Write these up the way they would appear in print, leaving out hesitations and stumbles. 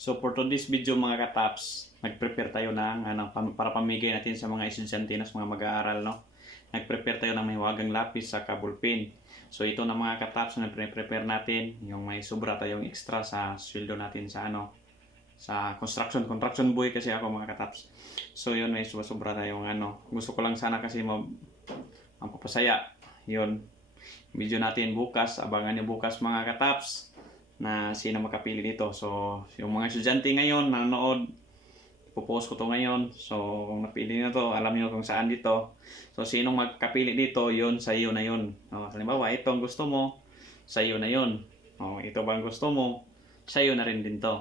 So for today's video mga kataps, nag-prepare tayo ng para pamigay natin sa mga estudyante na mga mag-aaral, no. Nag-prepare tayo ng may wagang lapis sa ballpen. So ito na mga kataps na prepare natin, yung may sobra tayong extra sa sweldo natin sa sa construction boy kasi ako mga kataps. So yun, may sobra tayong gusto ko lang sana kasi mapapasaya. Yun, video natin bukas, abangan niyo bukas mga kataps na sino makapili dito. So, yung mga estudyante ngayon nanonood, ipopost ko to ngayon. So, kung napili nyo to, alam niyo kung saan dito. So, sinong magkapili dito, yun, sa iyo na yun. Halimbawa, ito ang gusto mo, sa iyo na yun. Ito ba ang gusto mo, sa iyo na rin din to.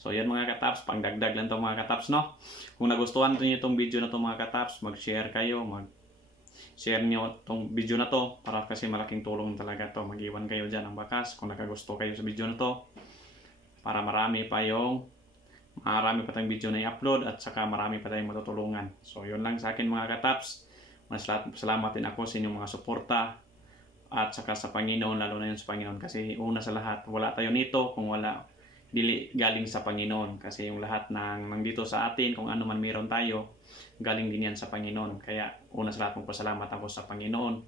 So, yan mga kataps, pangdagdag lang to mga kataps, no? Kung nagustuhan niyo itong video na to mga kataps, mag-share kayo, share nyo itong video na to para kasi malaking tulong talaga to. Mag-iwan kayo dyan ng bakas kung nakagusto kayo sa video na to para marami pa tayong video na i-upload at saka marami pa tayong matutulungan. So yun lang sa akin mga kataps. Salamat din ako sa inyong mga suporta at saka sa Panginoon, lalo na yun sa Panginoon kasi una sa lahat, wala tayo nito kung wala dili galing sa Panginoon, kasi yung lahat ng nandito sa atin, kung ano man meron tayo, galing din yan sa Panginoon. Kaya una sa lahat, magpasalamat ako sa Panginoon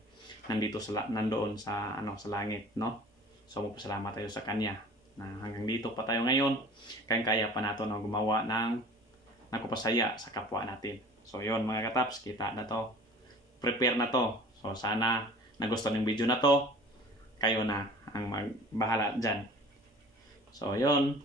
nandoon sa sa langit, no. So magpasalamat tayo sa kanya na hanggang dito pa tayo ngayon, kaya pa natin na gumawa ng nakupasaya sa kapwa natin. So yon mga kataps, kita na to, prepare na to. So sana nagustuhan yung video na to, kayo na ang magbahala dyan. So yon,